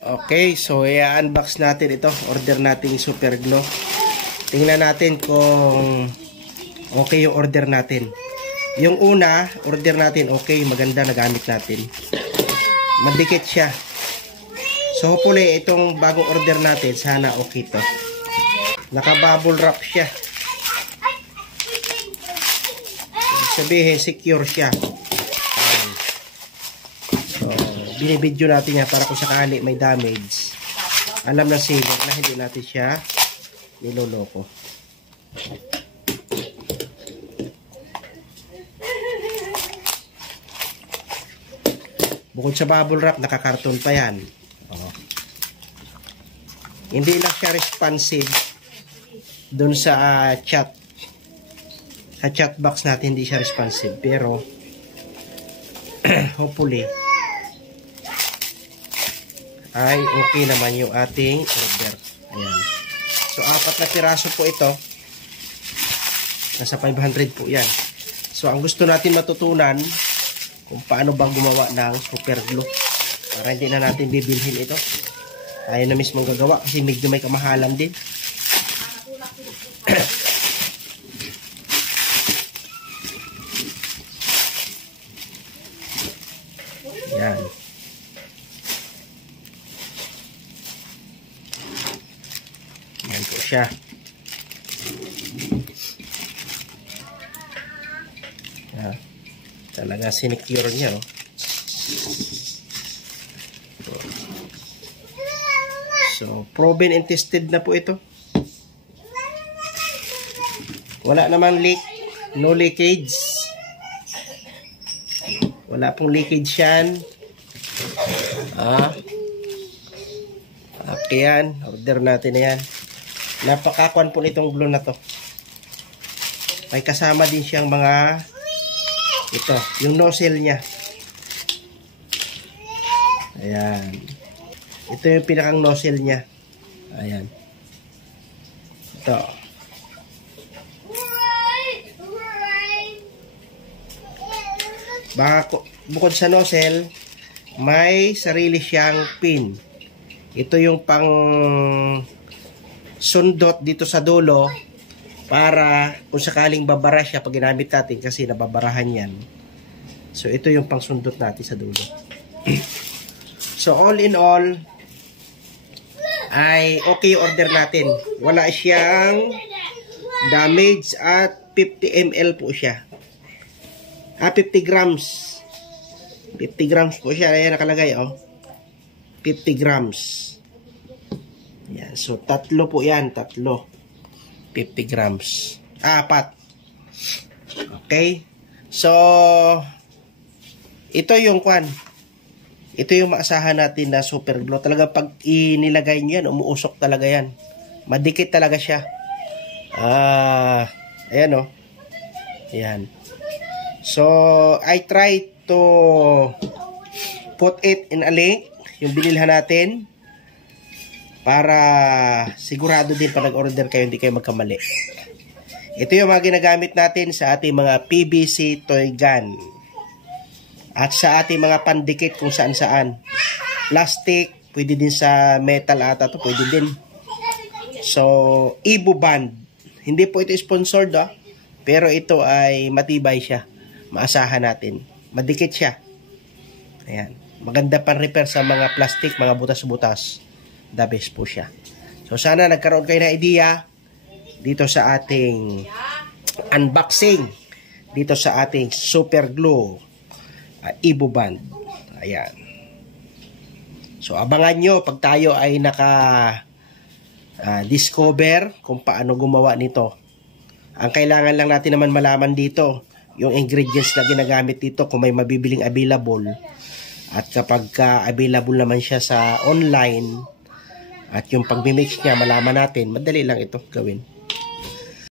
Okay, so i-unbox natin ito. Order natin yung super glue. Tingnan natin kung okay yung order natin. Yung una, order natin okay, maganda, nagamit natin. Madikit siya. So hopefully itong bagong order natin, sana okay to. Naka-bubble wrap siya. Ibig sabihin, secure siya. Binibidyo natin yan para kung sakali may damage, alam na sila na hindi natin siya niloloko. Bukod sa bubble wrap, nakakarton pa yan. Hindi lang siya responsive dun sa chat. Sa chat box natin hindi siya responsive, pero hopefully ay okay naman yung ating order. Ayan. So, 4 na piraso po ito. Nasa 500 po yan. So, ang gusto natin matutunan kung paano bang gumawa ng super glue. Para hindi na natin bibilhin ito. Tayo na mismo gagawa kasi medyo may kamahalan din. Yan. Yan po siya. Yan. Talaga sinecure niya, oh. So, proven and tested na po ito. Wala namang leak. No leakage. Wala pong leakage yan. Okay yan. Order natin na yan. Napakakuan po nitong glue na to. May kasama din siyang mga ito, yung nozzle niya. Ayan. Ito yung pinakang nozzle niya. Ayan. Ito. Bukod sa nozzle, may sarili siyang pin. Ito yung pang sundot dito sa dulo para kung sakaling babara siya pag ginamit natin kasi nababarahan yan. So ito yung pang sundot natin sa dulo. So all in all ay okay order natin. Wala siyang damage at 50 ml po siya. 50 grams. 50 grams po siya. Ayan nakalagay, oh. 50 grams. Yan. So, 3 po yan. 3. 50 grams. 4. Okay. So, ito yung kwan. Ito yung maasahan natin na super glue. Talaga pag inilagay nyo yan, umuusok talaga yan. Madikit talaga siya. Ayan, oh. Ayan. So, I try to put it in a link. Yung binilhan natin. Para sigurado din pa nag-order kayo, hindi kayo magkamali. Ito yung mga ginagamit natin sa ating mga PVC toy gun. At sa ating mga pandikit kung saan-saan. Plastic, pwede din sa metal ata to, pwede din. So, Evo Band. Hindi po ito sponsored, ah. Pero ito ay matibay siya. Maasahan natin. Madikit siya. Ayan. Maganda pang repair sa mga plastic, mga butas-butas. The best po siya. So sana nagkaroon kayo ng idea dito sa ating unboxing dito sa ating super glue Evo Band. Ayan. So abangan nyo pag tayo ay naka discover kung paano gumawa nito. Ang kailangan lang natin naman malaman dito yung ingredients na ginagamit dito kung may mabibiling available. At kapag available naman siya sa online at yung pag-mix niya, malaman natin, madali lang ito gawin.